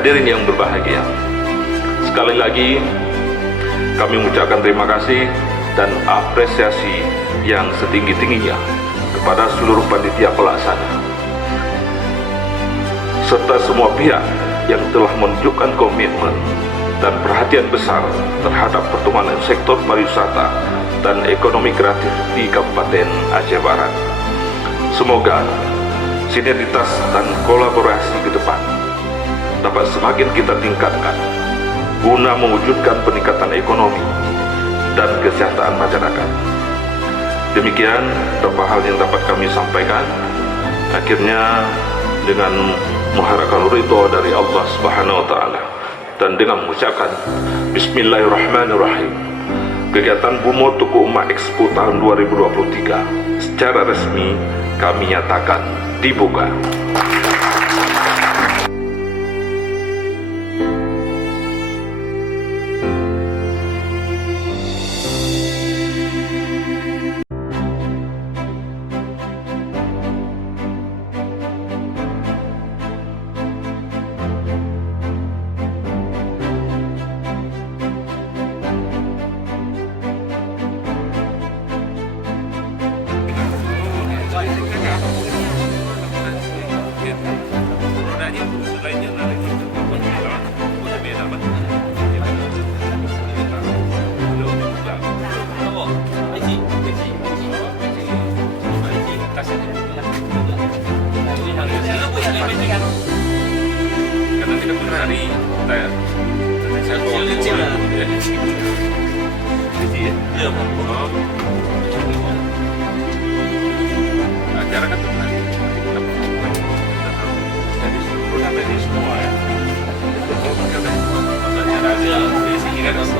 Hadirin yang berbahagia, sekali lagi kami mengucapkan terima kasih dan apresiasi yang setinggi-tingginya kepada seluruh panitia pelaksana serta semua pihak yang telah menunjukkan komitmen dan perhatian besar terhadap pertumbuhan sektor pariwisata dan ekonomi kreatif di Kabupaten Aceh Barat. Semoga sinergitas dan kolaborasi ke depan dapat semakin kita tingkatkan guna mewujudkan peningkatan ekonomi dan kesejahteraan masyarakat. Demikian beberapa hal yang dapat kami sampaikan. Akhirnya dengan mengharapkan ridho dari Allah Subhanahu wa taala dan dengan mengucapkan bismillahirrahmanirrahim, kegiatan Bumo Tuku Uma Expo tahun 2023 secara resmi kami nyatakan dibuka. Karena tidak berhari, saya bawa kecil lah. Iya, acara kan terhari. Jadi seluruhnya tadi semua ya. Acara ada di sini kan.